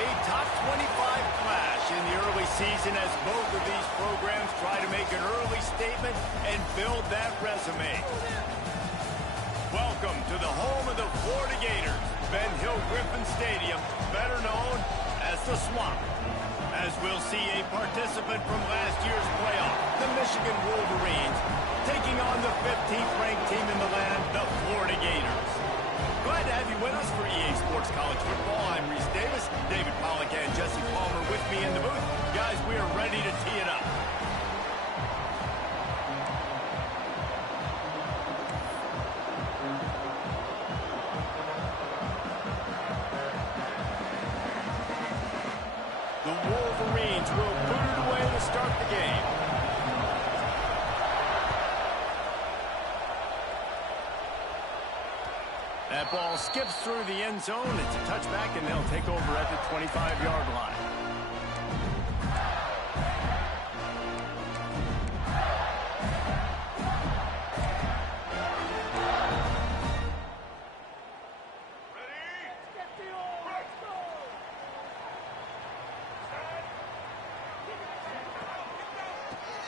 A top 25 clash in the early season as both of these programs try to make an early statement and build that resume. Welcome to the home of the Florida Gators, Ben Hill Griffin Stadium, better known as the Swamp. As we'll see a participant from last year's playoff, the Michigan Wolverines, taking on the 15th ranked team in the land, the Florida Gators. Glad to have you with us for EA Sports College Football. I'm Reese Davis, David Pollack and Jesse Palmer with me in the booth. Guys, we are ready to tee it up. The Wolverines will boot it away to start the game. That ball skips through the end zone. It's a touchback, and they'll take over at the 25-yard line.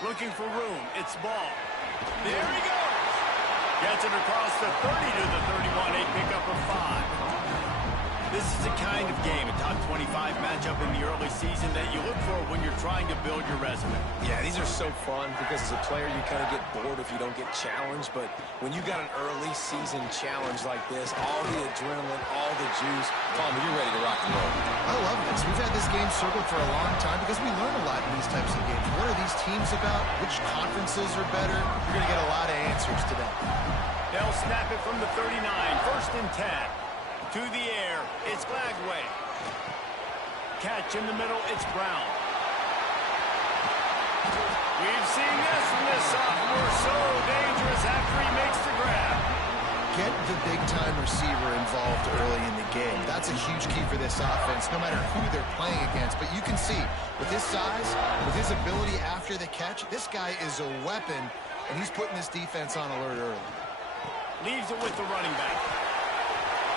Looking for room. It's ball. There he goes. Gets it across the 30 to the 31. A pickup of 5. This is the kind of game, a top 25 matchup in the early season that you look for when you're trying to build your resume. Yeah, these are so fun because as a player, you kind of get bored if you don't get challenged. But when you got an early season challenge like this, all the adrenaline, all the juice, Palmer, you're ready to rock and roll. I love this. We've had this game circled for a long time because we learn a lot in these types of games. What are these teams about? Which conferences are better? You're going to get a lot of answers today. They'll snap it from the 39. First and 10. To the air, it's Glagway. Catch in the middle, it's Brown. We've seen this from this sophomore, so dangerous after he makes the grab. Get the big-time receiver involved early in the game. That's a huge key for this offense, no matter who they're playing against. But you can see, with his size, with his ability after the catch, this guy is a weapon, and he's putting this defense on alert early. Leaves it with the running back.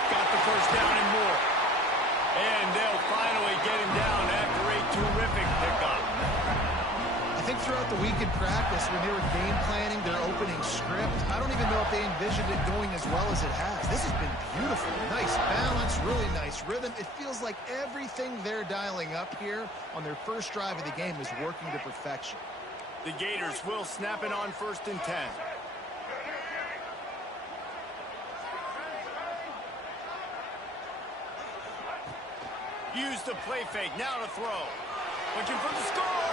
Got the first down and more. And they'll finally get him down after a terrific pickup. I think throughout the week in practice, when they were game planning their opening script, I don't even know if they envisioned it going as well as it has. This has been beautiful. Nice balance, really nice rhythm. It feels like everything they're dialing up here on their first drive of the game is working to perfection. The Gators will snap it on first and 10. Use the play fake, now to throw. Looking for the score.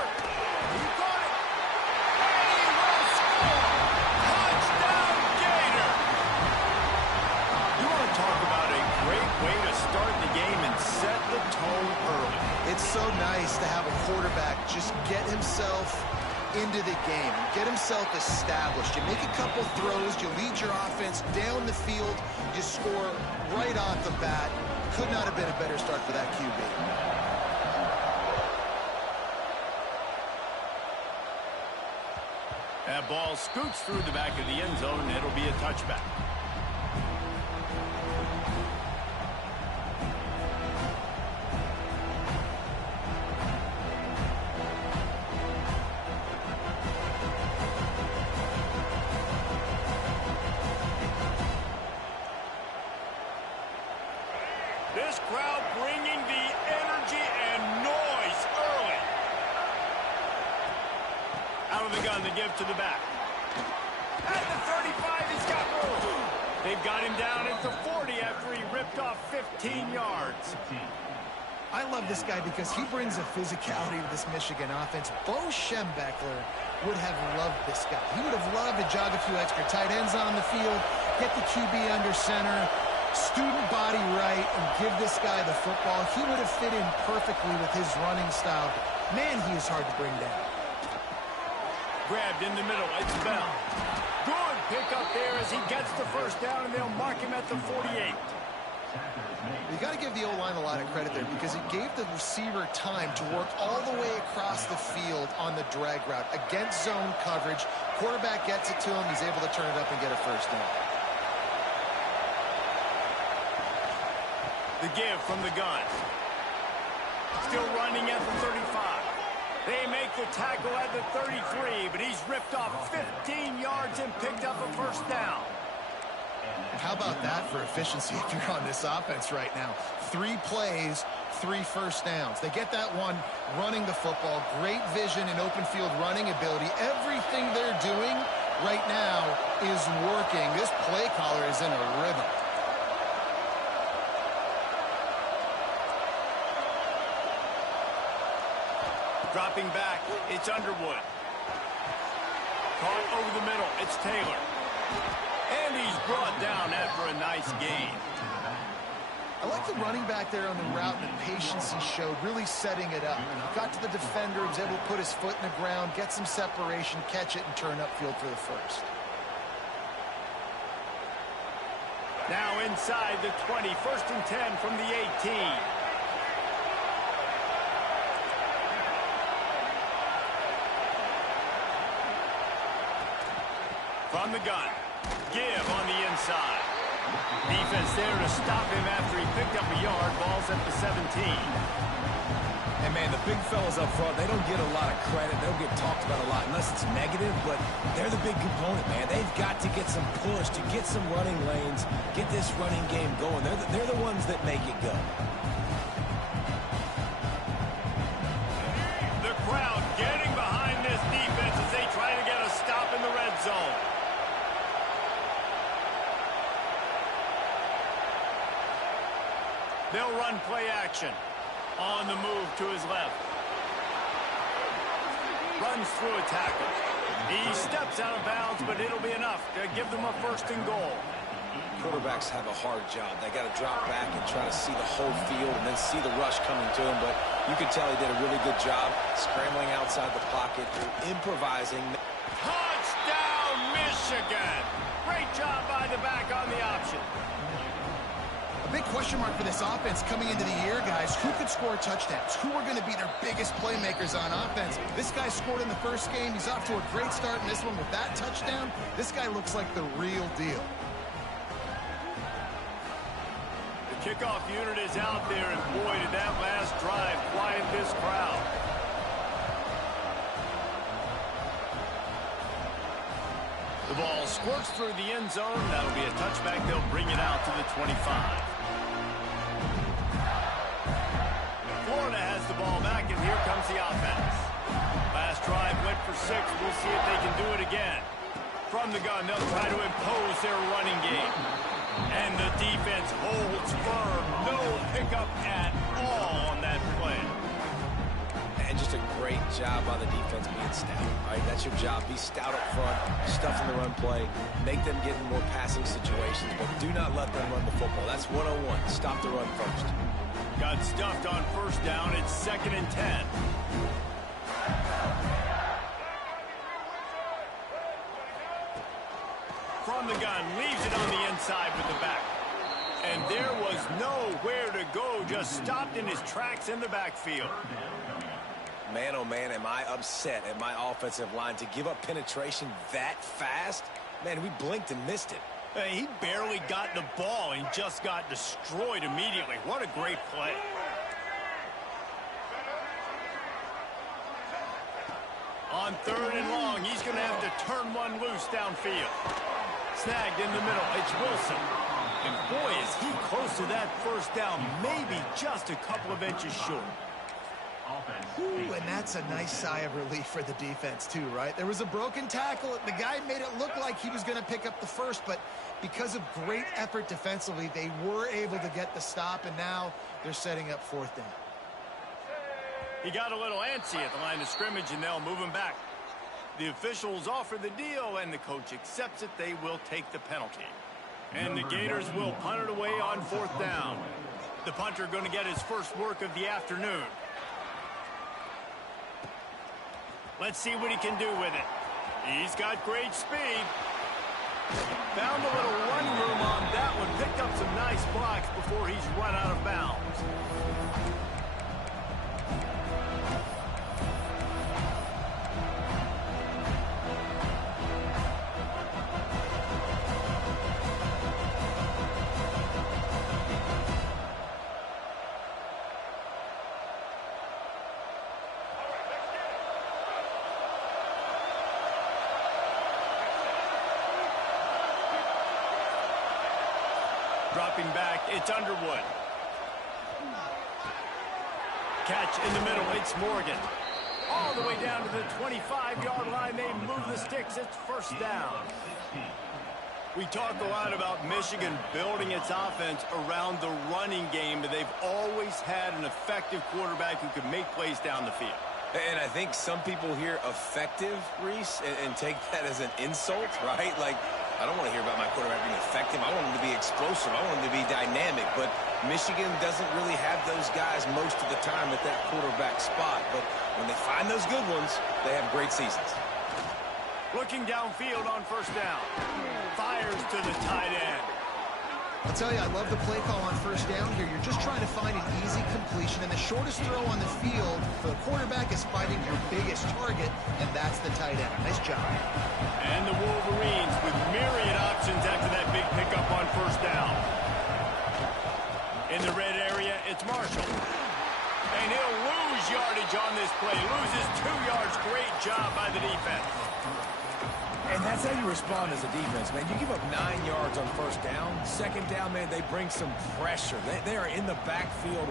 He got it. And he will score. Touchdown, Gator. You want to talk about a great way to start the game and set the tone early. It's so nice to have a quarterback just get himself into the game, get himself established. You make a couple throws, you lead your offense down the field, you score right off the bat. Could not have been a better start for that QB. That ball scoots through the back of the end zone, and it'll be a touchback. This crowd bringing the energy and noise early. Out of the gun, the give to the back. At the 35, he's got room. They've got him down at the 40 after he ripped off 15 yards. I love this guy because he brings a physicality to this Michigan offense. Bo Schembechler would have loved this guy. He would have loved to jog a few extra tight ends on the field, get the QB under center, student body right, and give this guy the football. He would have fit in perfectly with his running style. Man, he is hard to bring down. Grabbed in the middle, it's Bell. Good pickup there as he gets the first down, and they'll mark him at the 48. You got to give the O-line a lot of credit there because it gave the receiver time to work all the way across the field on the drag route against zone coverage. Quarterback gets it to him. He's able to turn it up and get a first down. The give from the gun. still running at the 35. They make the tackle at the 33, but he's ripped off 15 yards and picked up a first down. How about that for efficiency if you're on this offense right now? 3 plays, 3 first downs. They get that one running the football, great vision and open field running ability. Everything they're doing right now is working. This play caller is in a rhythm. Dropping back, it's Underwood. Caught over the middle, it's Taylor. And he's brought down after a nice gain. I like the running back there on the route and the patience he showed, really setting it up. Got to the defender, was able to put his foot in the ground, get some separation, catch it, and turn upfield for the first. Now inside the 20, 1st and 10 from the 18. From the gun, give on the inside. Defense there to stop him after he picked up a yard. Ball's at the 17. And, man, the big fellas up front, they don't get a lot of credit. They don't get talked about a lot unless it's negative, but they're the big component, man. They've got to get some push, to get some running lanes, get this running game going. They're the ones that make it go. The crowd getting behind this defense as they try to get a stop in the red zone. They'll run play action. On the move to his left. Runs through a tackle. He steps out of bounds, but it'll be enough to give them a 1st and goal. Quarterbacks have a hard job. They got to drop back and try to see the whole field and then see the rush coming to him. But you can tell he did a really good job scrambling outside the pocket, improvising. Touchdown, Michigan! Great job by the back on the option. A big question mark for this offense coming into the year, guys. Who could score touchdowns? Who are going to be their biggest playmakers on offense? This guy scored in the first game. He's off to a great start in this one with that touchdown. This guy looks like the real deal. The kickoff unit is out there, and boy, did that last drive quiet this crowd. The ball squirts through the end zone. That'll be a touchback. They'll bring it out to the 25. Florida has the ball back, and here comes the offense. Last drive went for 6. We'll see if they can do it again. From the gun, they'll try to impose their running game. And the defense holds firm. No pickup at all on that play. And just a great job by the defense being stout. All right, that's your job. Be stout up front, stuff in the run play, make them get in more passing situations, but do not let them run the football. That's 101. Stop the run first. Got stuffed on 1st down. It's 2nd and 10. From the gun, leaves it on the inside with the back. And there was nowhere to go, just stopped in his tracks in the backfield. Man, oh man, am I upset at my offensive line to give up penetration that fast? Man, we blinked and missed it. He barely got the ball and just got destroyed immediately. What a great play. On 3rd and long, he's going to have to turn one loose downfield. Snagged in the middle, it's Wilson. And boy, is he close to that 1st down, maybe just a couple of inches short. Ooh, and that's a nice sigh of relief for the defense too, right? There was a broken tackle. The guy made it look like he was going to pick up the first, but because of great effort defensively, they were able to get the stop, and now they're setting up 4th down. He got a little antsy at the line of scrimmage, and they'll move him back. The officials offer the deal, and the coach accepts it. They will take the penalty. And the Gators will punt it away on 4th down. The punter going to get his first work of the afternoon. Let's see what he can do with it. He's got great speed. Found a little run room on that one. Picked up some nice blocks before he's run out of bounds. dropping back. It's Underwood. Catch in the middle. It's Morgan. All the way down to the 25-yard line. They move the sticks. It's first down. We talk a lot about Michigan building its offense around the running game, but they've always had an effective quarterback who can make plays down the field. And I think some people hear effective, Reese, and take that as an insult, right? Like, I don't want to hear about my quarterback being effective. I want him to be explosive. I want him to be dynamic. But Michigan doesn't really have those guys most of the time at that quarterback spot. But when they find those good ones, they have great seasons. Looking downfield on first down. Fires to the tight end. I'll tell you, I love the play call on first down here. You're just trying to find an easy completion, and the shortest throw on the field for the quarterback is finding your biggest target, and that's the tight end. Nice job. And the Wolverines with myriad options after that big pickup on first down. In the red area, it's Marshall. And he'll lose yardage on this play. Loses 2 yards. Great job by the defense. And that's how you respond as a defense, man. You give up 9 yards on first down. Second down, man, they bring some pressure. They are in the backfield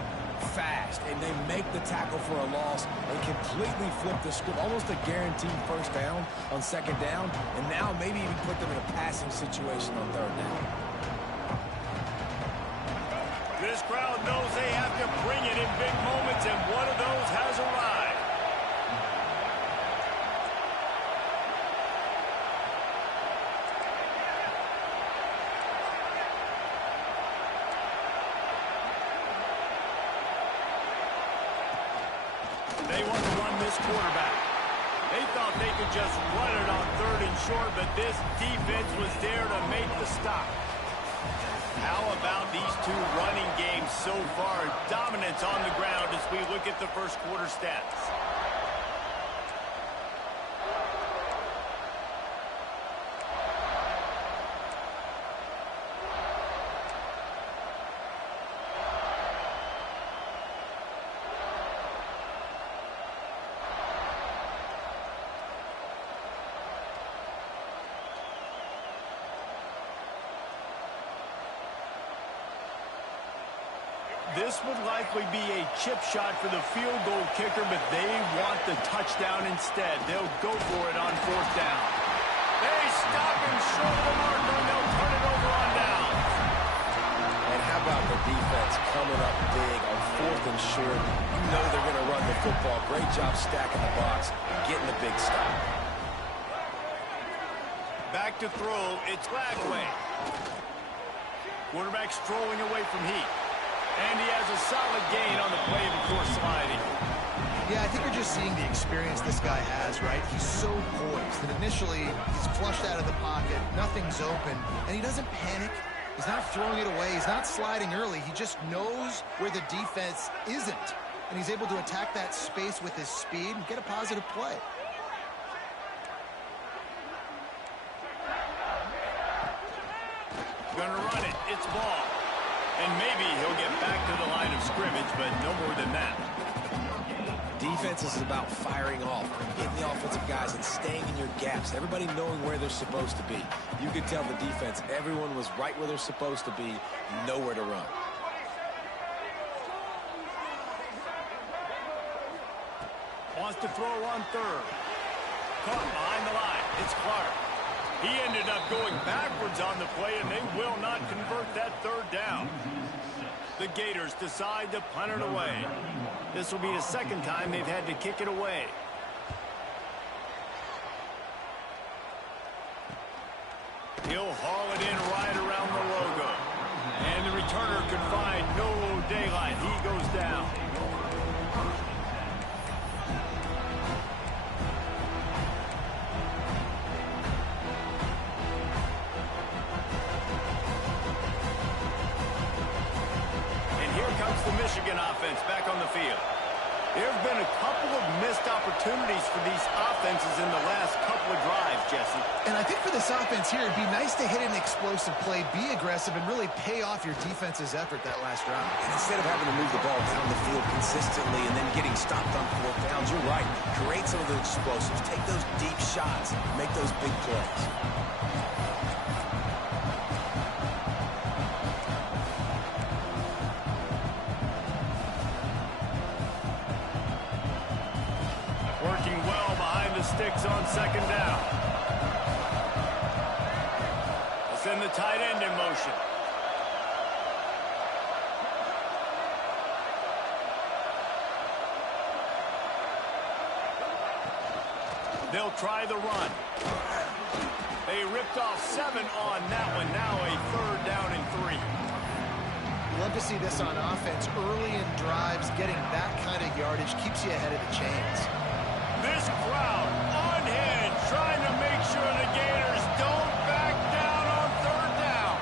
fast, and they make the tackle for a loss and completely flip the script. Almost a guaranteed first down on second down, and now maybe even put them in a passing situation on third down. This crowd knows they have to bring it in big moments, and one of those has arrived. They want to run this quarterback. They thought they could just run it on third and short, but this defense was there to make the stop. How about these two running games so far? Dominance on the ground as we look at the first quarter stats. This would likely be a chip shot for the field goal kicker, but they want the touchdown instead. They'll go for it on fourth down. They stop him short of the marker, and they'll turn it over on down. And how about the defense coming up big on fourth and short? You know they're going to run the football. Great job stacking the box, getting the big stop. Back to throw, it's Lagway. Quarterback strolling away from heat. And he has a solid gain on the play before sliding. Yeah, I think you're just seeing the experience this guy has, right? He's so poised that initially he's flushed out of the pocket, nothing's open, and he doesn't panic. He's not throwing it away. He's not sliding early. He just knows where the defense isn't, and he's able to attack that space with his speed and get a positive play. Gonna run it. It's ball. And maybe he'll get back to the line of scrimmage, but no more than that. Defense is about firing off, hitting the offensive guys and staying in your gaps. Everybody knowing where they're supposed to be. You could tell the defense, everyone was right where they're supposed to be, nowhere to run. Wants to throw on third. Caught behind the line. It's Clark. He ended up going backwards on the play, and they will not convert that third down. The Gators decide to punt it away. This will be the second time they've had to kick it away. He'll haul it in right around the logo. And the returner can find no daylight. He goes down. The Michigan offense back on the field. There have been a couple of missed opportunities for these offenses in the last couple of drives, Jesse. And I think for this offense here, it'd be nice to hit an explosive play, be aggressive, and really pay off your defense's effort that last drive. And instead of having to move the ball down the field consistently and then getting stopped on fourth downs, you're right. Create some of those explosives. Take those deep shots. Make those big plays. sticks on second down. They'll send the tight end in motion. They'll try the run. They ripped off 7 on that one. Now a 3rd down and 3. Love to see this on offense. Early in drives, getting that kind of yardage keeps you ahead of the chains. This crowd unhinged, trying to make sure the Gators don't back down on 3rd down.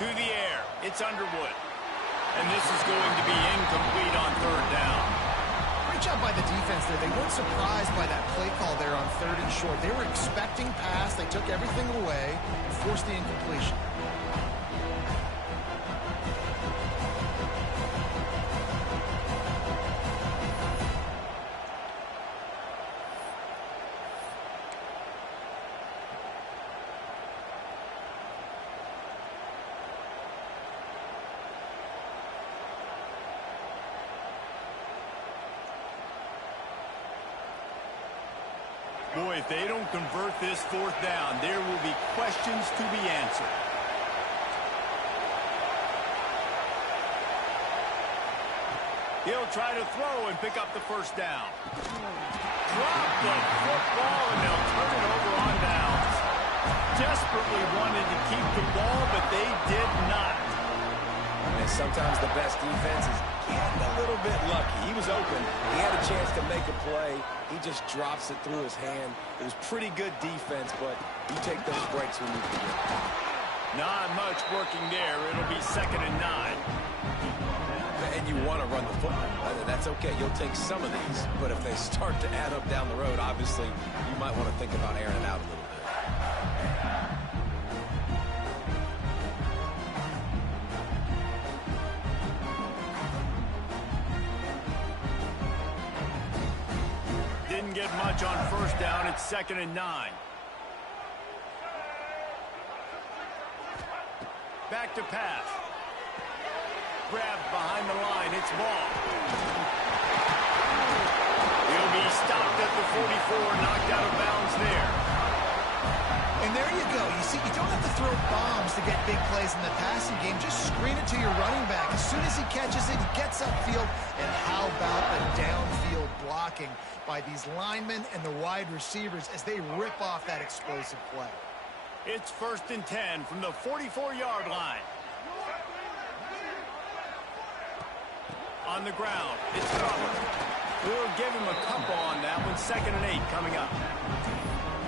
To the air, it's Underwood. And this is going to be incomplete on 3rd down. Great job by the defense there. They weren't surprised by that play call there on 3rd and short. They were expecting pass. They took everything away and forced the incompletion. Boy, if they don't convert this 4th down, there will be questions to be answered. He'll try to throw and pick up the 1st down. Drop the football, and they'll turn it over on downs. Desperately wanted to keep the ball, but they did not. And sometimes the best defense is getting a little bit lucky. He was open. He had a chance to make a play. He just drops it through his hand. It was pretty good defense, but you take those breaks when you can get them. Not much working there. It'll be 2nd and 9. And you want to run the football. That's okay. You'll take some of these. But if they start to add up down the road, obviously, you might want to think about airing it out a little bit. Didn't get much on 1st down. It's 2nd and 9. Back to pass. Grabbed behind the line. It's ball. He'll be stopped at the 44, knocked out of bounds there. And there you go. You see, you don't have to throw bombs to get big plays in the passing game. Just screen it to your running back. As soon as he catches it, he gets upfield. And how about the downfield blocking by these linemen and the wide receivers as they rip off that explosive play? It's 1st and 10 from the 44-yard line. On the ground, it's covered. We'll give him a couple on that one. 2nd and 8 coming up.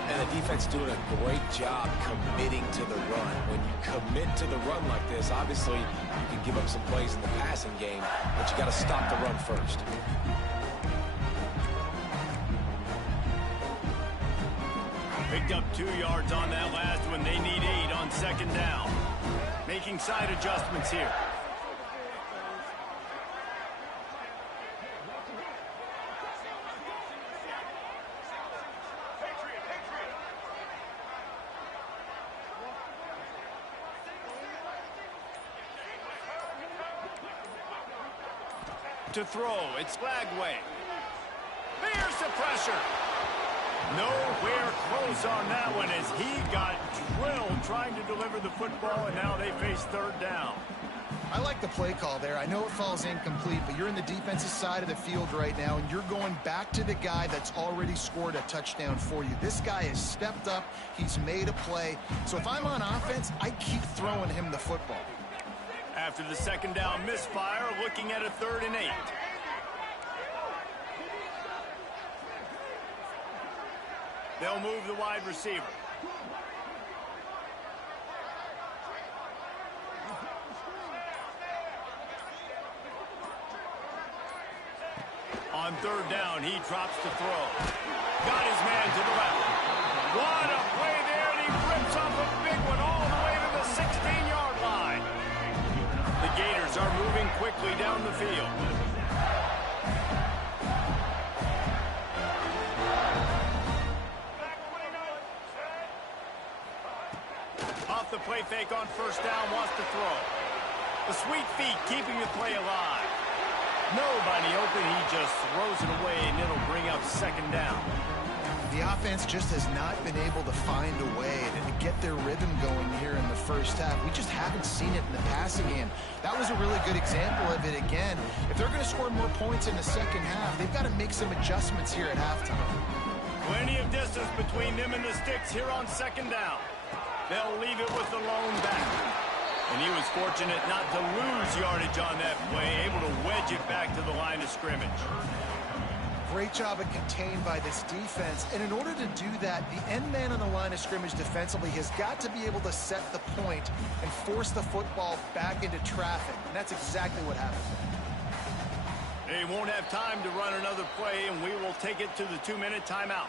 And the defense doing a great job committing to the run. When you commit to the run like this, obviously you can give up some plays in the passing game, but you got to stop the run first. Picked up 2 yards on that last one. They need 8 on 2nd down. Making side adjustments here. To throw, it's Flagway. There's the pressure. Nowhere close on that one as he got drilled trying to deliver the football, and now they face 3rd down. I like the play call there. I know it falls incomplete, but you're in the defensive side of the field right now, and you're going back to the guy that's already scored a touchdown for you. This guy has stepped up. He's made a play. So if I'm on offense, I keep throwing him the football. After the 2nd down misfire, looking at a 3rd and 8. They'll move the wide receiver. On 3rd down, he drops to throw. Got his man to the left. What a play there, and he rips off a big one all the way to the 16-yard line. The Gators are moving quickly down the field. Off the play fake on 1st down, wants to throw. The sweet feet keeping the play alive. Nobody open, he just throws it away, and it'll bring up 2nd down. The offense just has not been able to find a way to get their rhythm going here in the first half. We just haven't seen it in the passing game. That was a really good example of it again. If they're going to score more points in the second half, they've got to make some adjustments here at halftime. Plenty of distance between them and the sticks here on second down. They'll leave it with the lone back. And he was fortunate not to lose yardage on that play, able to wedge it back to the line of scrimmage. Great job of contained by this defense. And in order to do that, the end man on the line of scrimmage defensively has got to be able to set the point and force the football back into traffic. And that's exactly what happened. They won't have time to run another play, and we will take it to the 2-minute timeout.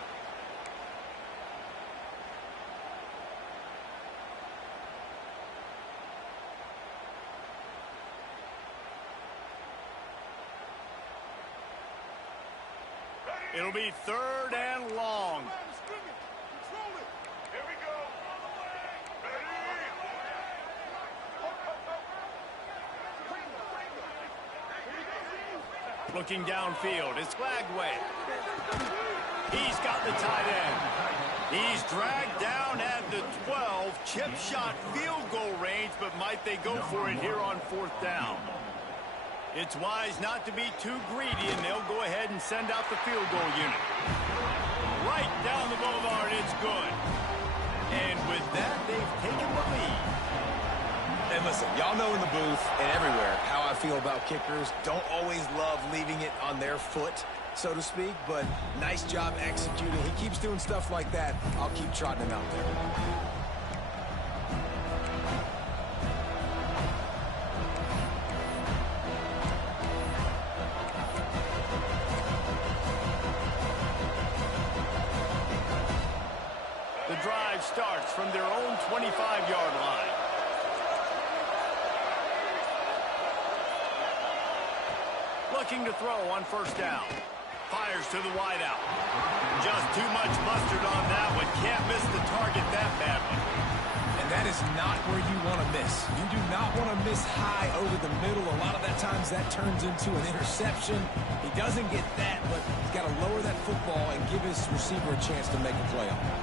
It'll be 3rd and long. Here we go. Looking downfield, it's Glagway. He's got the tight end. He's dragged down at the 12, chip shot field goal range, but might they go for it here on 4th down? It's wise not to be too greedy, and they'll go ahead and send out the field goal unit. Right down the boulevard, it's good. And with that, they've taken the lead. And listen, y'all know in the booth and everywhere how I feel about kickers. Don't always love leaving it on their foot, so to speak, but nice job executing. He keeps doing stuff like that. I'll keep trotting him out there. The drive starts from their own 25-yard line. Looking to throw on 1st down. Fires to the wideout. Just too much mustard on that one. Can't miss the target that badly. And that is not where you want to miss. You do not want to miss high over the middle. A lot of that times that turns into an interception. He doesn't get that, but he's got to lower that football and give his receiver a chance to make a play on it.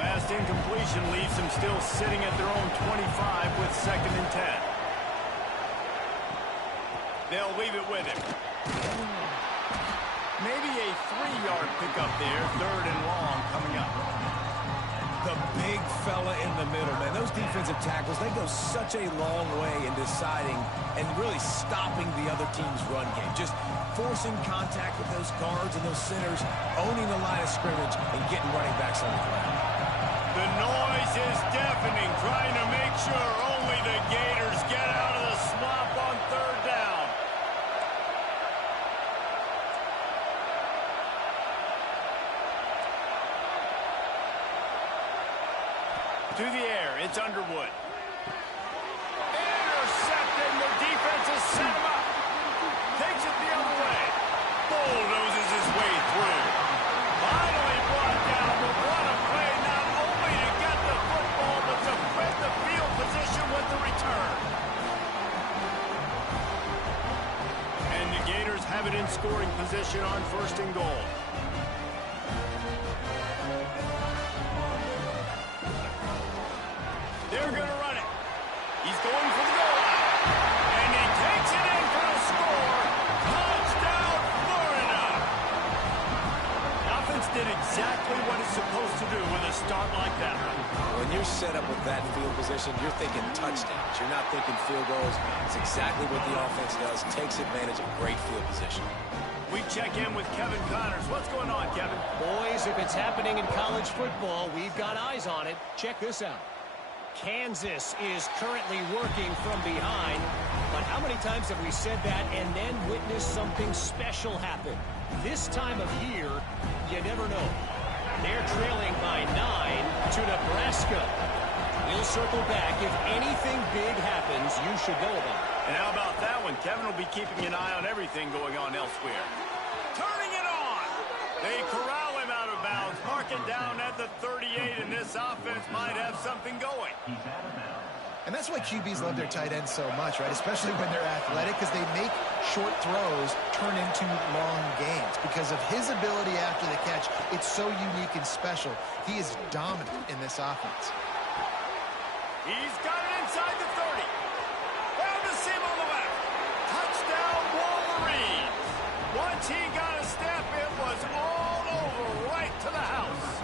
Last incompletion leaves them still sitting at their own 25 with 2nd and 10. They'll leave it with him. Maybe a 3-yard pickup there. 3rd and long coming up. The big fella in the middle, man. Those defensive tackles, they go such a long way in deciding and really stopping the other team's run game. Just forcing contact with those guards and those centers, owning the line of scrimmage, and getting running backs on the ground. The noise is deafening, trying to make sure only the Gators get out of the swamp on 3rd down. To the air, it's Underwood. Intercepted, the defense has set him up. Takes it the other way. Bulldozes his way through. Finally brought down, but what a play, not only to get the football, but to fit the field position with the return. And the Gators have it in scoring position on 1st and goal. They're going to run it. He's going for the goal line. And he takes it in for a score. Touchdown, Florida. Offense did exactly what it's supposed to do with a start like that. When you're set up with that field position, you're thinking touchdowns. You're not thinking field goals. It's exactly what the offense does. Takes advantage of great field position. We check in with Kevin Connors. What's going on, Kevin? Boys, if it's happening in college football, we've got eyes on it. Check this out. Kansas is currently working from behind, but how many times have we said that and then witnessed something special happen? This time of year, you never know. They're trailing by 9 to Nebraska. We'll circle back. If anything big happens, you should know about it. And how about that one? Kevin will be keeping an eye on everything going on elsewhere. Turning it on. They corral him out of bounds. Mark it down at the 38, and this offense might have something going. And that's why QBs love their tight ends so much, right? Especially when they're athletic, because they make short throws turn into long gains. Because of his ability after the catch, it's so unique and special. He is dominant in this offense. He's got it inside the 30. Found the seam on the left. Touchdown, Wolverines. Once he got a step, it was all over right to the house.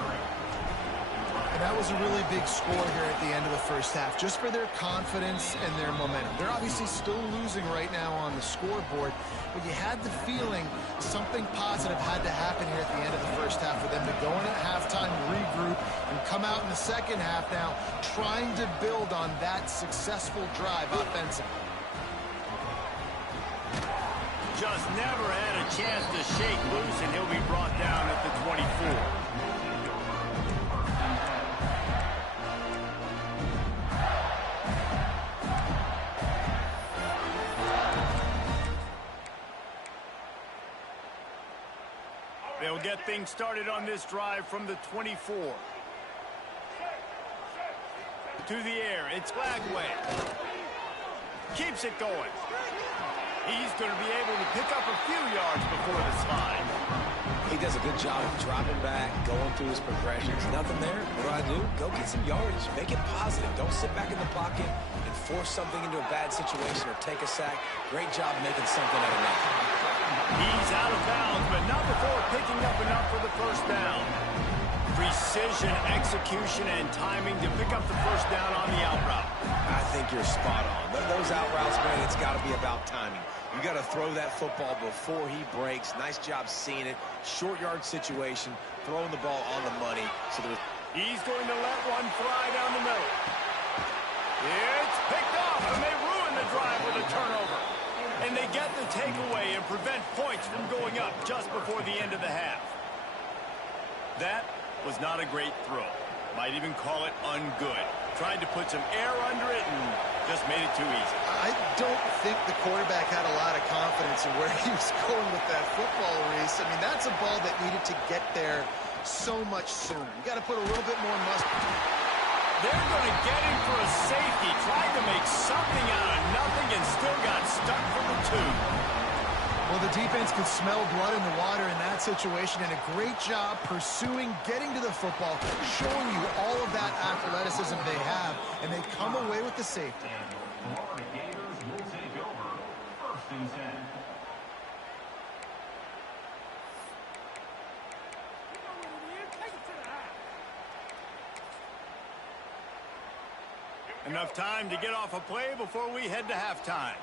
And that was a really big score here at the end of the first half, just for their confidence and their momentum. They're obviously still losing right now on the scoreboard, but you had the feeling something positive had to happen here at the end of the first half for them to go in at halftime, regroup, and come out in the second half now trying to build on that successful drive offensively. Just never had a chance to shake loose, and he'll be brought down at the 24. They'll get things started on this drive from the 24. To the air, it's Flagway. Keeps it going. He's going to be able to pick up a few yards before the slide. He does a good job of dropping back, going through his progressions. Nothing there. What do? Go get some yardage. Make it positive. Don't sit back in the pocket and force something into a bad situation or take a sack. Great job making something out of nothing. He's out of bounds, but not before picking up enough for the first down. Precision, execution, and timing to pick up the first down on the out route. I think you're spot on. Those out routes, man, it's got to be about timing. You got to throw that football before he breaks. Nice job seeing it. Short yard situation, throwing the ball on the money. He's going to let one fly down the middle. It's picked off, and they ruin the drive with a turnover. And they get the takeaway and prevent points from going up just before the end of the half. That was not a great throw. Might even call it ungood. Tried to put some air under it and just made it too easy. I don't think the quarterback had a lot of confidence in where he was going with that football, Reese. I mean, that's a ball that needed to get there so much sooner. You got to put a little bit more muscle. They're going to get him for a safety. Tried to make something out of nothing and still got stuck for the 2. Well, the defense could smell blood in the water in that situation, and a great job pursuing, getting to the football, showing you all of that athleticism they have, and they come away with the safety. The Gators will take over 1st and 10. Enough time to get off a play before we head to halftime.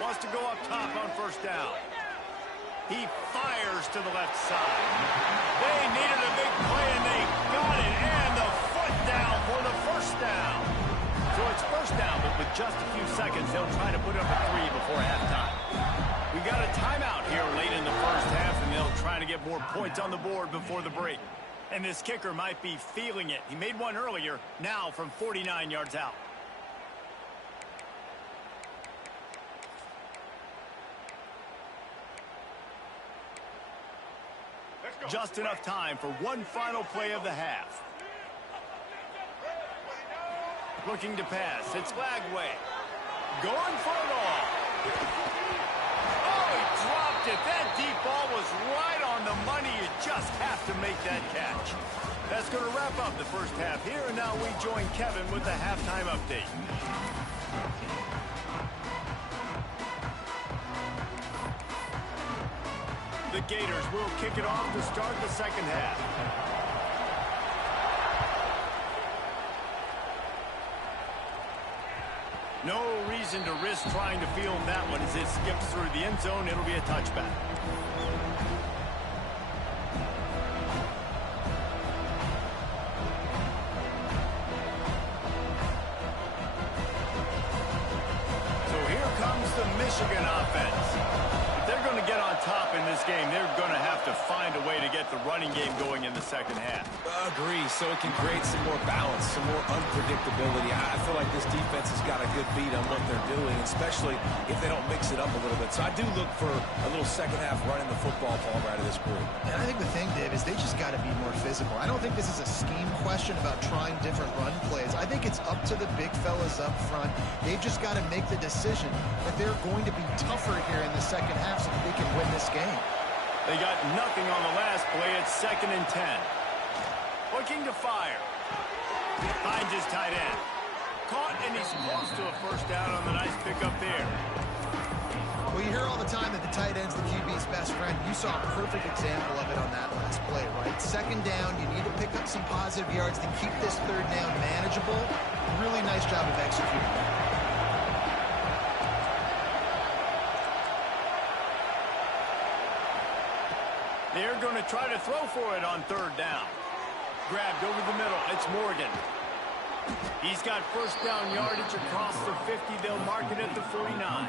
Wants to go up top on first down. He fires to the left side. They needed a big play, and they got it. And the foot down for the first down. So it's first down, but with just a few seconds, they'll try to put up a 3 before halftime. We got a timeout here late in the first half, and they'll try to get more points on the board before the break. And this kicker might be feeling it. He made one earlier, now from 49 yards out. Just enough time for one final play of the half. Looking to pass. It's Flagway. Going for it all. Oh, he dropped it. That deep ball was right on the money. You just have to make that catch. That's going to wrap up the first half here, and now we join Kevin with the halftime update. The Gators will kick it off to start the second half. No reason to risk trying to field that one as it skips through the end zone. It'll be a touchback. So here comes the Michigan offense. If they're going to get on top in this game, they're going to have to find a way to get the running game going in the second half. Agree, so it can create some more balance, some more unpredictability. I feel like this defense has got a good beat on what they're doing, especially if they don't mix it up a little bit. So I do look for a little second half running the football ball right of this group. And I think the thing, Dave, is they just got to be more physical. I don't think this is a scheme question about trying different run plays. I think it's up to the big fellas up front. They've just got to make the decision that they're going to be tougher here in the second half so that they can win this game. They got nothing on the last play. It's 2nd and 10. Looking to fire. Finds his tight end. Caught, and he's close to a first down on the nice pickup there. Well, you hear all the time that the tight end's the QB's best friend. You saw a perfect example of it on that last play, right? 2nd down, you need to pick up some positive yards to keep this 3rd down manageable. Really nice job of executing. They're going to try to throw for it on 3rd down. Grabbed over the middle. It's Morgan. He's got first down yardage across the 50. They'll mark it at the 49.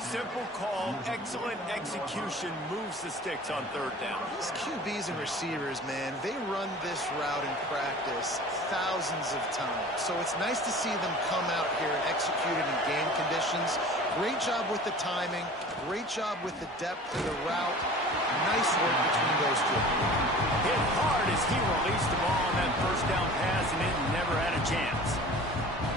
Simple call, excellent execution, moves the sticks on 3rd down. These QBs and receivers, man, they run this route in practice thousands of times. So it's nice to see them come out here and execute it in game conditions. Great job with the timing. Great job with the depth of the route. Nice work between those two. Hit hard as he released the ball on that first down pass, and it never had a chance.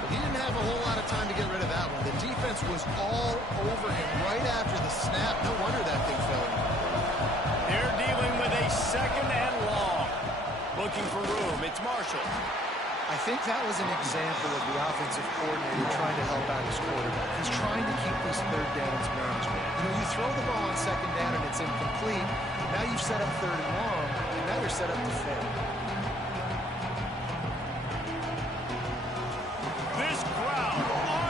He didn't have a whole lot of time to get rid of that one. The defense was all over him right after the snap. No wonder that thing fell in. They're dealing with a 2nd and long. Looking for room. It's Marshall. I think that was an example of the offensive coordinator trying to help out his quarterback. He's trying to keep these 3rd downs manageable. You know, you throw the ball on 2nd down and it's incomplete. Now you've set up 3rd and long, and now you're set up to fail. This crowd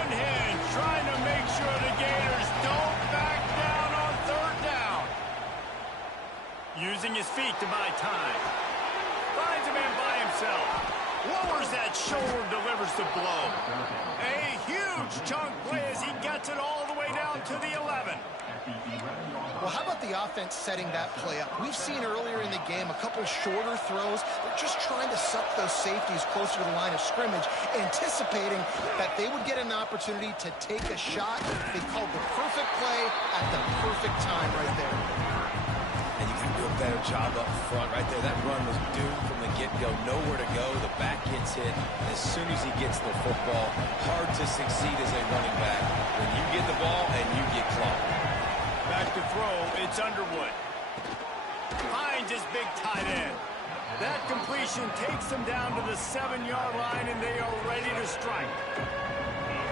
unhinged, trying to make sure the Gators don't back down on 3rd down. Using his feet to buy time. Finds a man by himself. Lowers that shoulder, delivers the blow. A huge chunk play as he gets it all the way down to the 11. Well, how about the offense setting that play up? We've seen earlier in the game a couple shorter throws. They're just trying to suck those safeties closer to the line of scrimmage, anticipating that they would get an opportunity to take a shot. They called the perfect play at the perfect time right there. And you can do a better job up front right there. That run was doomed from the get-go. Nowhere to go. The back gets hit. And as soon as he gets the football, hard to succeed as a running back when you get the ball and you get clocked. Back to throw, it's Underwood. Finds his big tight end. That completion takes them down to the 7-yard line, and they are ready to strike.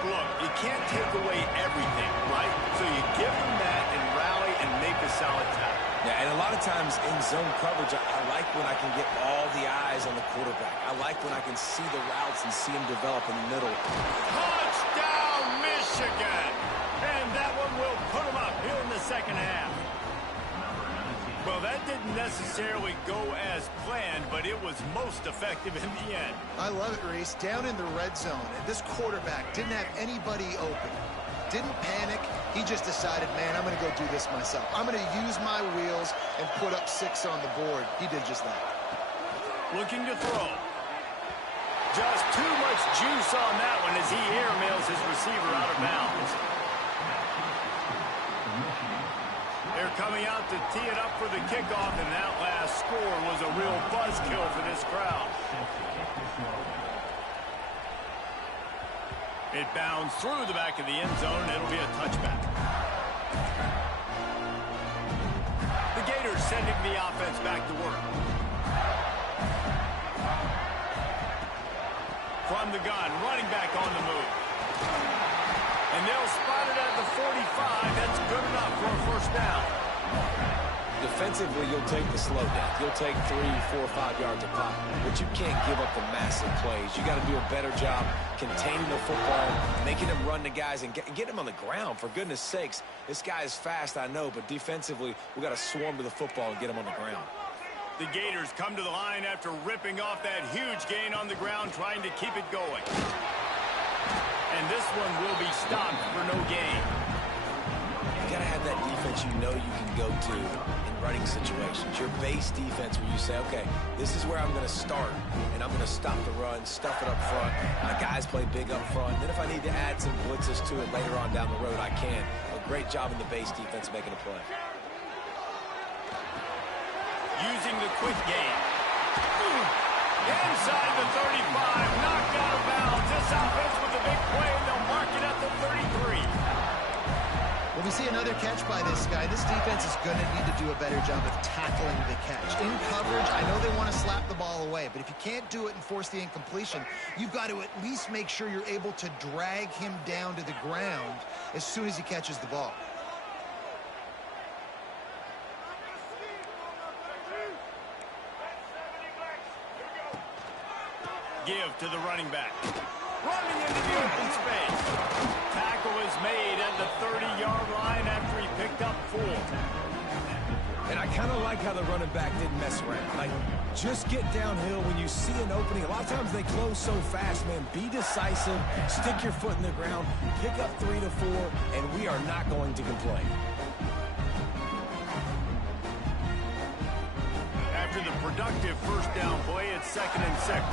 Look, you can't take away everything, right? So you give them that and rally and make a solid tackle. Yeah, and a lot of times in zone coverage, I like when I can get all the eyes on the quarterback. I like when I can see the routes and see them develop in the middle. Touchdown, Michigan! And that one will put them up here in the second half. Well, that didn't necessarily go as planned, but it was most effective in the end. I love it, Reese. Down in the red zone, and this quarterback didn't have anybody open. Didn't panic. He just decided, man, I'm going to go do this myself. I'm going to use my wheels and put up 6 on the board. He did just that. Looking to throw. Just too much juice on that one as he airmails his receiver out of bounds. They're coming out to tee it up for the kickoff, and that last score was a real buzzkill for this crowd. It bounds through the back of the end zone. It'll be a touchback. The Gators sending the offense back to work. From the gun, running back on the move. And they'll spot it at the 45. That's good enough for a first down. Defensively, you'll take the slow down. You'll take 3, 4, 5 yards a pop. But you can't give up the massive plays. You got to do a better job containing the football, making them run the guys, and get them on the ground. For goodness sakes, this guy is fast, I know, but defensively, we got to swarm to the football and get him on the ground. The Gators come to the line after ripping off that huge gain on the ground, trying to keep it going. And this one will be stopped for no gain. You got to have that defense you know you can go to in running situations. Your base defense where you say, okay, this is where I'm going to start, and I'm going to stop the run, stuff it up front. My guys play big up front. Then if I need to add some blitzes to it later on down the road, I can. A great job in the base defense making a play. Using the quick game. Inside the 35, knocked out of bounds. This offense with a big play, and they'll mark it at the 33. When we see another catch by this guy, this defense is going to need to do a better job of tackling the catch. In coverage, I know they want to slap the ball away, but if you can't do it and force the incompletion, you've got to at least make sure you're able to drag him down to the ground as soon as he catches the ball. Give to the running back. Running into the open space. Tackle is made at the 30-yard line after he picked up 4. And I kind of like how the running back didn't mess around. Like, just get downhill when you see an opening. A lot of times they close so fast, man. Be decisive. Stick your foot in the ground. Pick up 3 to 4, and we are not going to complain. After the productive first down play, it's 2nd and 6.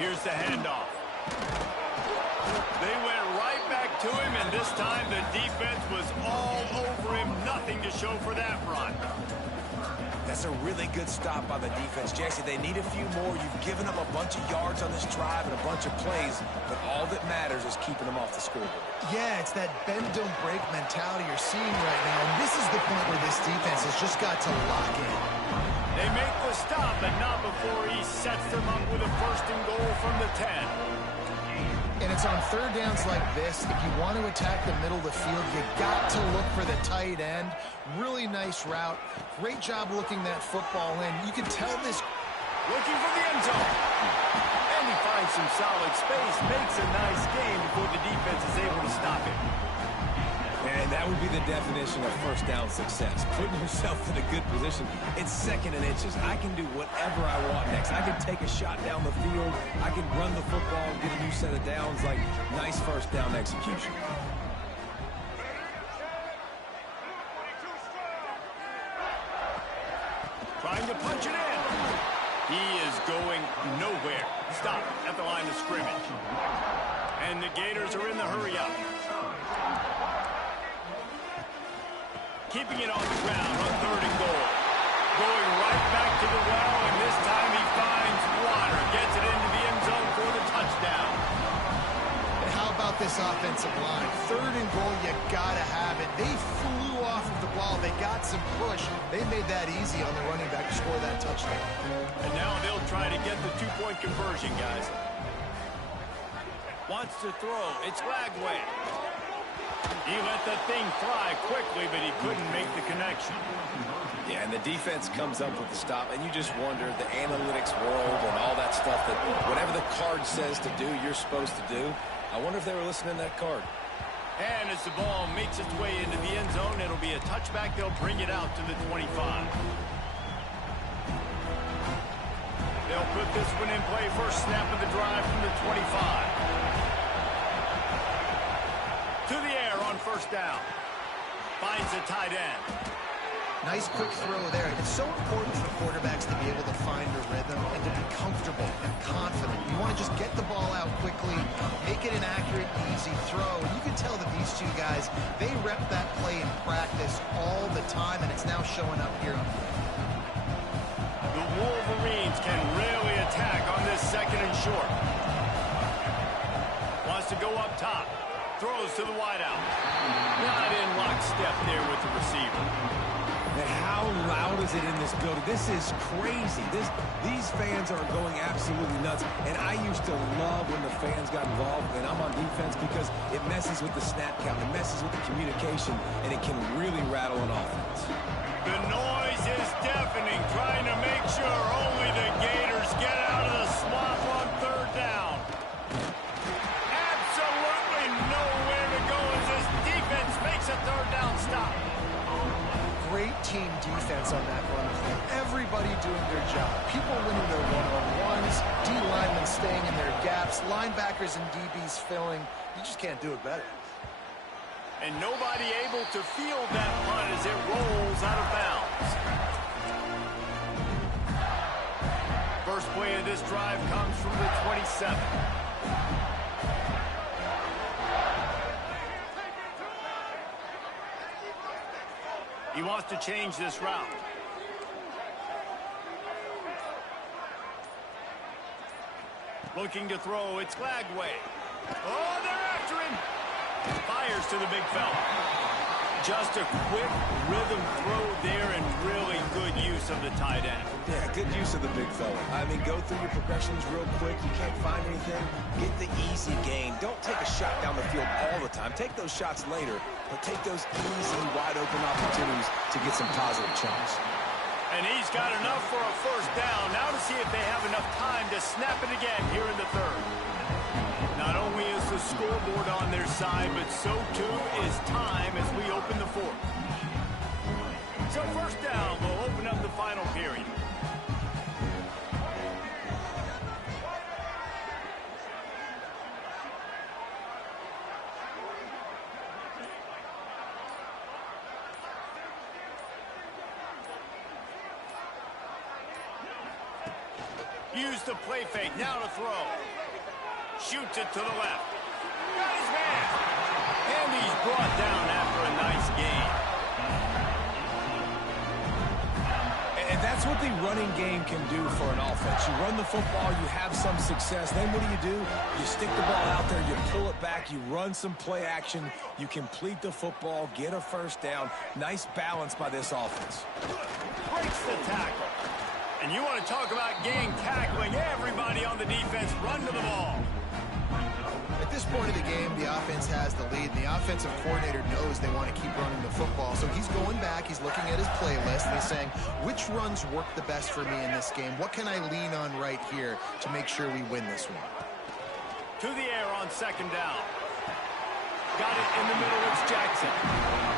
Here's the handoff. They went right back to him, and this time the defense was all over him. Nothing to show for that run. That's a really good stop by the defense. Jesse, they need a few more. You've given them a bunch of yards on this drive and a bunch of plays, but all that matters is keeping them off the scoreboard. Yeah, it's that bend, don't break mentality you're seeing right now, and this is the point where this defense has just got to lock in. They make the stop, but not before he sets them up with a 1st and goal from the 10. And it's on 3rd downs like this. If you want to attack the middle of the field, you got to look for the tight end. Really nice route. Great job looking that football in. You can tell this. Looking for the end zone. And he finds some solid space. Makes a nice game before the defense is able to stop it. And that would be the definition of first down success. Putting yourself in a good position. It's 2nd and inches. I can do whatever I want next. I can take a shot down the field. I can run the football, get a new set of downs. Like, nice first down execution. Trying to punch it in. He is going nowhere. Stop at the line of scrimmage. And the Gators are in the hurry up. Keeping it on the ground on 3rd and goal. Going right back to the well, and this time he finds water. Gets it into the end zone for the touchdown. And how about this offensive line? 3rd and goal, you gotta have it. They flew off of the ball. They got some push. They made that easy on the running back to score that touchdown. And now they'll try to get the 2-point conversion, guys. Wants to throw. It's Lagway. He let the thing fly quickly, but he couldn't make the connection. Yeah, and the defense comes up with the stop, and you just wonder, the analytics world and all that stuff, that whatever the card says to do, you're supposed to do. I wonder if they were listening to that card. And as the ball makes its way into the end zone, it'll be a touchback. They'll bring it out to the 25. They'll put this one in play. First snap of the drive from the 25. To the air on 1st down. Finds a tight end. Nice quick throw there. It's so important for quarterbacks to be able to find a rhythm and to be comfortable and confident. You want to just get the ball out quickly, make it an accurate, easy throw. And you can tell that these two guys, they rep that play in practice all the time, and it's now showing up here on field. The Wolverines can really attack on this 2nd and short. Wants to go up top. Throws to the wideout. Not in lockstep there with the receiver. And how loud is it in this building? This is crazy. These fans are going absolutely nuts. And I used to love when the fans got involved, and I'm on defense, because it messes with the snap count. It messes with the communication, and it can really rattle an offense. The noise is deafening, trying to make sure only the Gators get out of the swamp on 3rd down. Absolutely nowhere to go as this defense makes a 3rd down stop. Great team defense on that run play. Everybody doing their job. People winning their one-on-ones, D linemen staying in their gaps, linebackers and DBs filling. You just can't do it better. And nobody able to field that punt as it rolls out of bounds. First play of this drive comes from the 27. He wants to change this route. Looking to throw, it's Glagway. Oh, they're after him. Fires to the big fella. Just a quick rhythm throw there and really good use of the tight end. Yeah, good use of the big fella. I mean, go through your progressions real quick. You can't find anything. Get the easy gain. Don't take a shot down the field all the time. Take those shots later, but take those easy, wide-open opportunities to get some positive chunks. And he's got enough for a first down. Now to see if they have enough time to snap it again here in the third. Not only is the scoreboard on their side, but so too is time as we open the fourth. So first down will open up the final period. Use the play fake, now to throw. Shoots it to the left. Got his man. And he's brought down after a nice gain. And that's what the running game can do for an offense. You run the football, you have some success. Then what do? You stick the ball out there, you pull it back, you run some play action, you complete the football, get a first down. Nice balance by this offense. Breaks the tackle. And you want to talk about gang tackling. Everybody on the defense run to the ball. At this point of the game, the offense has the lead, and the offensive coordinator knows they want to keep running the football. So he's going back, he's looking at his playlist, and he's saying, which runs work the best for me in this game? What can I lean on right here to make sure we win this one? To the air on second down. Got it in the middle, it's Jackson.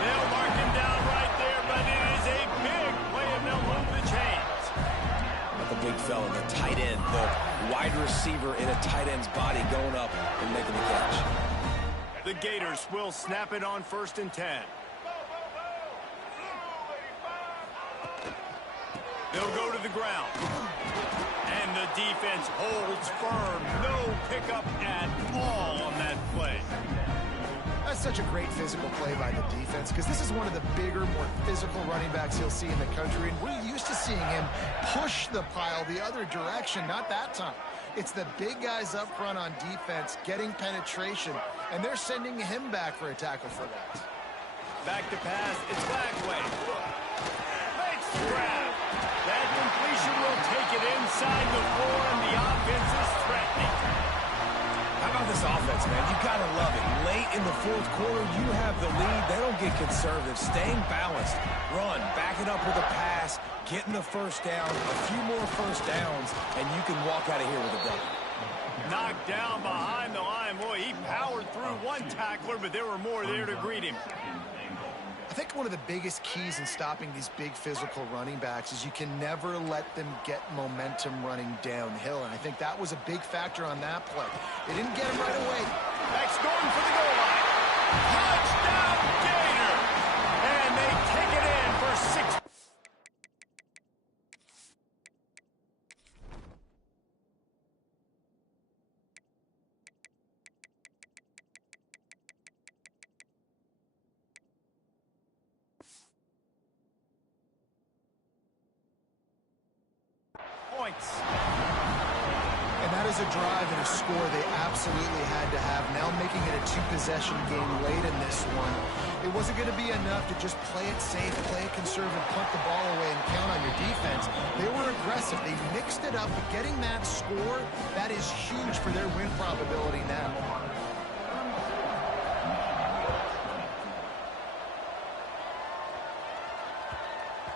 They'll mark him down right there, but it is a big play, and they'll move the chains. The big fella, the tight end, the wide receiver in a tight end's body going up and making the catch. The Gators will snap it on 1st and 10. They'll go to the ground. And the defense holds firm. No pickup at all on that play. That's such a great physical play by the defense because this is one of the bigger, more physical running backs you'll see in the country, and we're used to seeing him push the pile the other direction. Not that time. It's the big guys up front on defense getting penetration, and they're sending him back for a tackle for that. Back to pass, it's Glagway. Makes the grab. That completion will take it inside the 4, and the offense is threatening. How about this offense, man? You gotta love it. Late in the fourth quarter, you have the lead. They don't get conservative. Staying balanced. Run, back it up with a pass, getting the first down, a few more first downs, and you can walk out of here with a W. Knocked down behind the line. Boy, he powered through one tackler, but there were more there to greet him. I think one of the biggest keys in stopping these big physical running backs is you can never let them get momentum running downhill, and I think that was a big factor on that play. They didn't get him right away. Back's going for the goal line. Touchdown, Gator! And they take it in for 6. Points. And that is a drive and a score they absolutely had to have. Now making it a 2-possession game late in this one. It wasn't going to be enough to just play it safe, play it conservative, punt the ball away, and count on your defense. They were aggressive. They mixed it up, but getting that score, that is huge for their win probability now.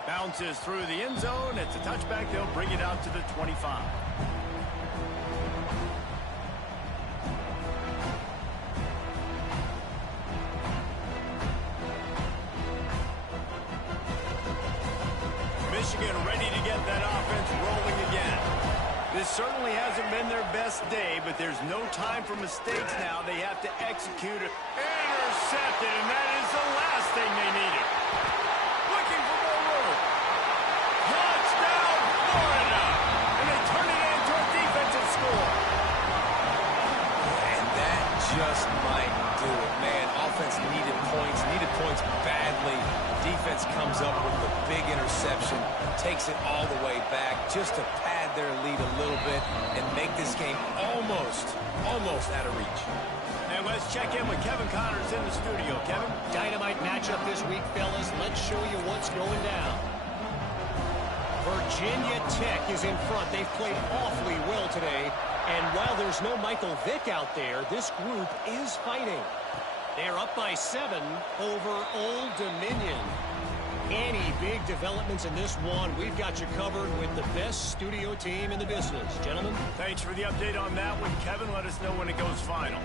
Bounces through the end zone. It's a touchback. They'll bring it out to the 25. Michigan ready to get that offense rolling again. This This certainly hasn't been their best day, but there's no time for mistakes now. They have to execute it. Intercepted, and that is the last thing they needed. Looking for more room. Touchdown, Florida! And they turn it into a defensive score. And that just might do it, man. Offense needed points badly. Defense comes up with the big interception, takes it all the way back just to pad their lead a little bit and make this game almost out of reach. And let's check in with Kevin Connors in the studio. Kevin? Dynamite matchup this week, fellas. Let's show you what's going down. Virginia Tech is in front. They've played awfully well today. And while there's no Michael Vick out there, this group is fighting. They're up by 7 over Old Dominion. Any big developments in this one, we've got you covered with the best studio team in the business. Gentlemen? Thanks for the update on that one, Kevin. Let us know when it goes final.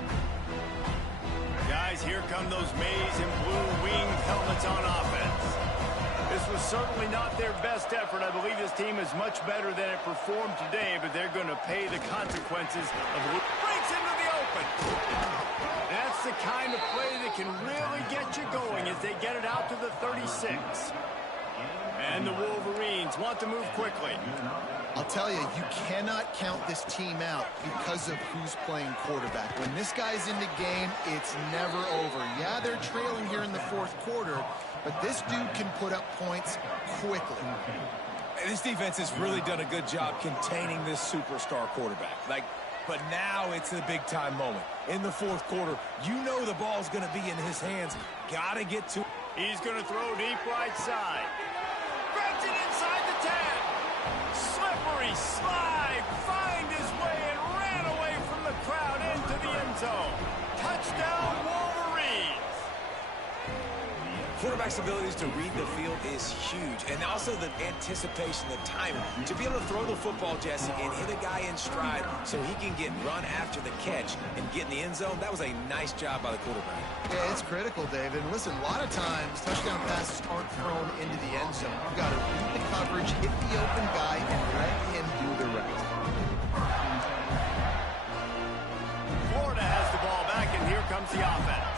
Guys, here come those maize and blue winged helmets on offense. This was certainly not their best effort. I believe this team is much better than it performed today, but they're going to pay the consequences of what breaks into the open. That's the kind of play that can really get you going as they get it out to the 36. And the Wolverines want to move quickly. I'll tell you, you cannot count this team out because of who's playing quarterback. When this guy's in the game, it's never over. Yeah, they're trailing here in the fourth quarter, but this dude can put up points quickly. And this defense has really done a good job containing this superstar quarterback. But now it's the big-time moment. In the fourth quarter, you know the ball's going to be in his hands. Got to get to. He's going to throw deep right side. Grabs it inside the 10. Slippery slide. Find his way and ran away from the crowd into the end zone. Touchdown, Wolverines. Quarterback's abilities to read the field is huge, and also the anticipation, the timing. To be able to throw the football, Jesse, and hit a guy in stride so he can get run after the catch and get in the end zone, that was a nice job by the quarterback. Yeah, it's critical, David. And listen, a lot of times, touchdown passes aren't thrown into the end zone. You've got to read the coverage, hit the open guy, and let him do the rest. Florida has the ball back, and here comes the offense.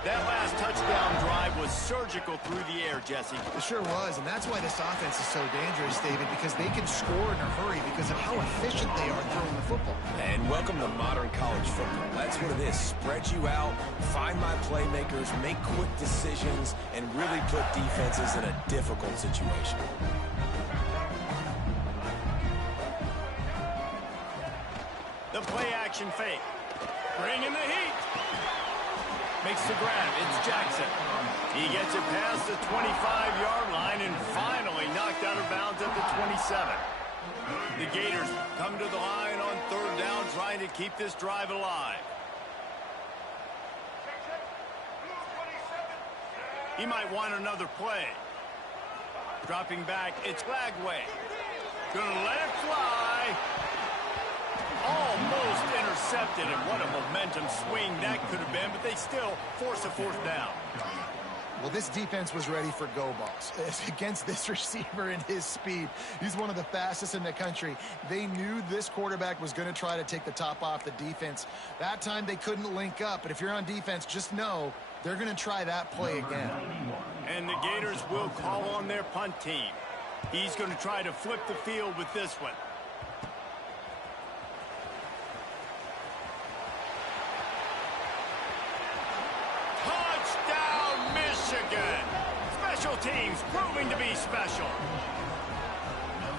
That last touchdown drive was surgical through the air, Jesse. It sure was, and that's why this offense is so dangerous, David, because they can score in a hurry because of how efficient they are throwing the football. And welcome to modern college football. That's what it is. Spread you out, find my playmakers, make quick decisions, and really put defenses in a difficult situation. The play-action fake. Bring in the heat. Makes the grab. It's Jackson. He gets it past the 25-yard line and finally knocked out of bounds at the 27. The Gators come to the line on third down, trying to keep this drive alive. He might want another play. Dropping back, it's Lagway. Gonna let it fly. Almost intercepted, and what a momentum swing that could have been, but they still force a fourth down. Well, this defense was ready for go balls. Against this receiver and his speed, he's one of the fastest in the country. They knew this quarterback was going to try to take the top off the defense. That time they couldn't link up, but if you're on defense, just know they're going to try that play again. And the Gators will call on their punt team. He's going to try to flip the field with this one. Touchdown, Michigan! Special teams proving to be special.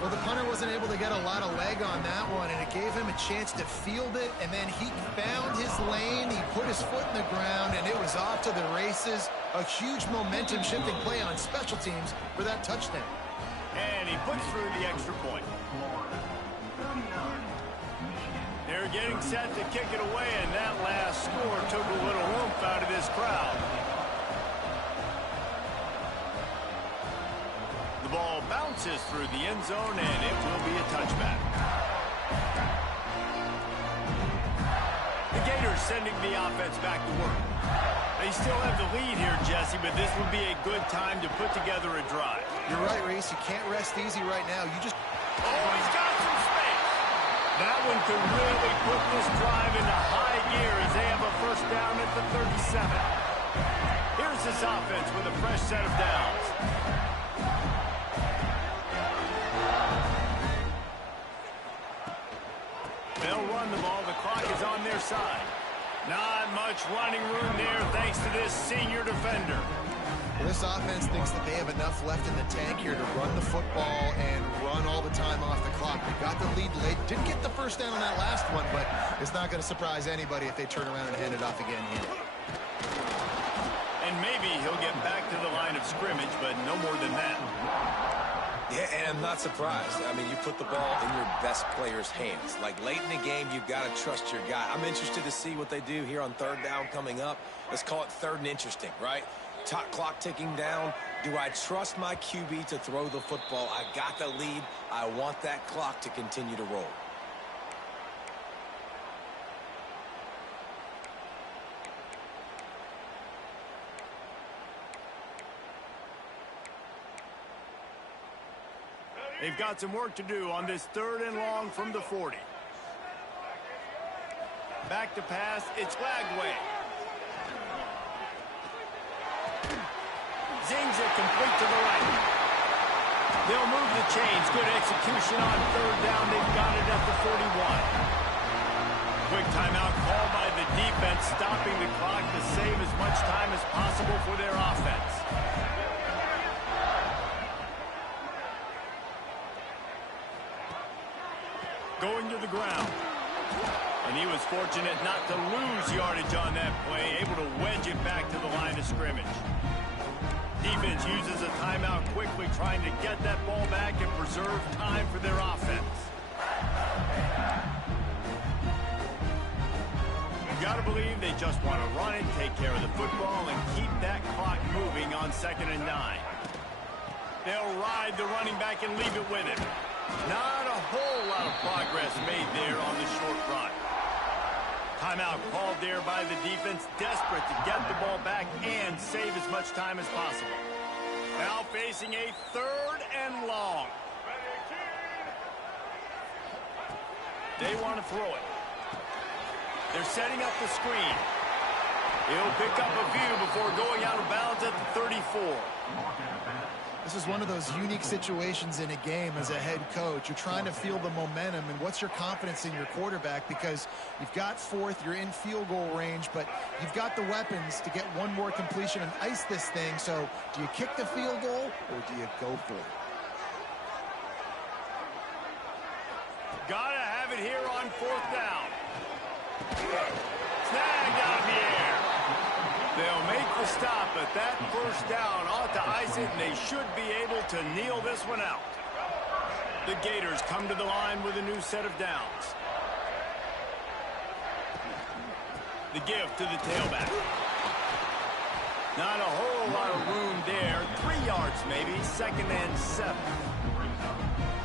Well, the punter wasn't able to get a lot of leg on that one, and it gave him a chance to field it, and then he found his lane, he put his foot in the ground, and it was off to the races. A huge momentum-shifting play on special teams for that touchdown. And he puts through the extra point. They're getting set to kick it away, and that last score took a little oomph out of this crowd. The ball bounces through the end zone, and it will be a touchback. The Gators sending the offense back to work. They still have the lead here, Jesse, but this would be a good time to put together a drive. You're right, Reese. You can't rest easy right now. You just... Oh, he's got some space. That one could really put this drive into high gear as they have a first down at the 37. Here's this offense with a fresh set of downs. They'll run the ball. The clock is on their side. Not much running room there thanks to this senior defender. Well, this offense thinks that they have enough left in the tank here to run the football and run all the time off the clock. They got the lead late. Didn't get the first down on that last one, but it's not going to surprise anybody if they turn around and hand it off again here. And maybe he'll get back to the line of scrimmage, but no more than that. Yeah, and I'm not surprised. I mean, you put the ball in your best player's hands. Like, late in the game, you've got to trust your guy. I'm interested to see what they do here on third down coming up. Let's call it third and interesting, right? Top clock ticking down. Do I trust my QB to throw the football? I got the lead. I want that clock to continue to roll. They've got some work to do on this third and long from the 40. Back to pass, it's Lagway. Zings it complete to the right. They'll move the chains. Good execution on third down. They've got it at the 41. Quick timeout called by the defense, stopping the clock to save as much time as possible for their offense. Going to the ground. And he was fortunate not to lose yardage on that play, able to wedge it back to the line of scrimmage. Defense uses a timeout quickly, trying to get that ball back and preserve time for their offense. You got to believe they just want to run it, take care of the football, and keep that clock moving on 2nd and 9. They'll ride the running back and leave it with him. Not a whole lot of progress made there on the short run. Timeout called there by the defense, desperate to get the ball back and save as much time as possible. Now facing a third and long. They want to throw it. They're setting up the screen. He'll pick up a few before going out of bounds at the 34. This is one of those unique situations in a game as a head coach. You're trying to feel the momentum, and what's your confidence in your quarterback? Because you've got fourth, you're in field goal range, but you've got the weapons to get one more completion and ice this thing. So do you kick the field goal, or do you go for it? Gotta have it here on 4th down. Snagged out of the air. They'll make the stop, but that first down ought to ice it, and they should be able to kneel this one out. The Gators come to the line with a new set of downs. The give to the tailback. Not a whole lot of room there. 3 yards maybe, 2nd and 7.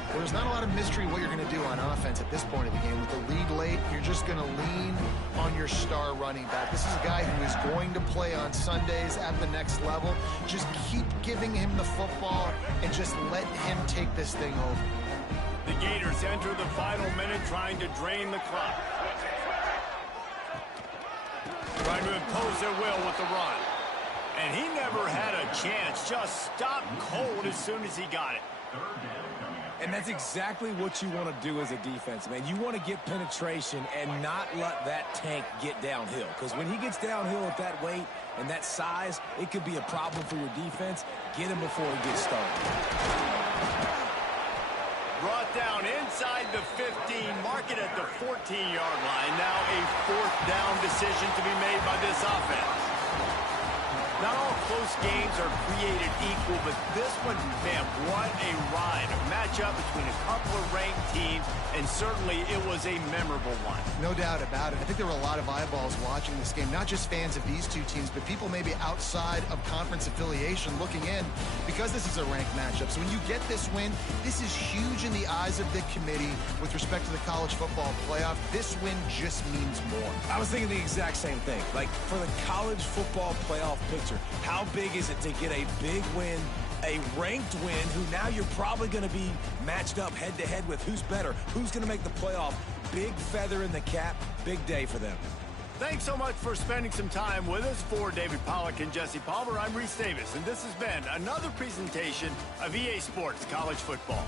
Well, there's not a lot of mystery what you're going to do on offense at this point of the game. With the lead late, you're just going to lean on your star running back. This is a guy who is going to play on Sundays at the next level. Just keep giving him the football and just let him take this thing over. The Gators enter the final minute trying to drain the clock. Trying to impose their will with the run. And he never had a chance. Just stopped cold as soon as he got it. And that's exactly what you want to do as a defense, man. You want to get penetration and not let that tank get downhill. Because when he gets downhill at that weight and that size, it could be a problem for your defense. Get him before he gets started. Brought down inside the 15, mark it at the 14-yard line. Now a 4th down decision to be made by this offense. Not all close games are created equal, but this one, man, what a ride. A matchup between a couple of ranked teams, and certainly it was a memorable one. No doubt about it. I think there were a lot of eyeballs watching this game, not just fans of these two teams, but people maybe outside of conference affiliation looking in, because this is a ranked matchup. So when you get this win, this is huge in the eyes of the committee with respect to the college football playoff. This win just means more. I was thinking the exact same thing. Like, for the college football playoff picture, how big is it to get a big win a ranked win who now you're probably going to be matched up head-to-head with who's better, who's going to make the playoff. Big feather in the cap, big day for them. Thanks so much for spending some time with us. For David Pollack and Jesse Palmer, I'm Reese Davis, and this has been another presentation of EA Sports College Football.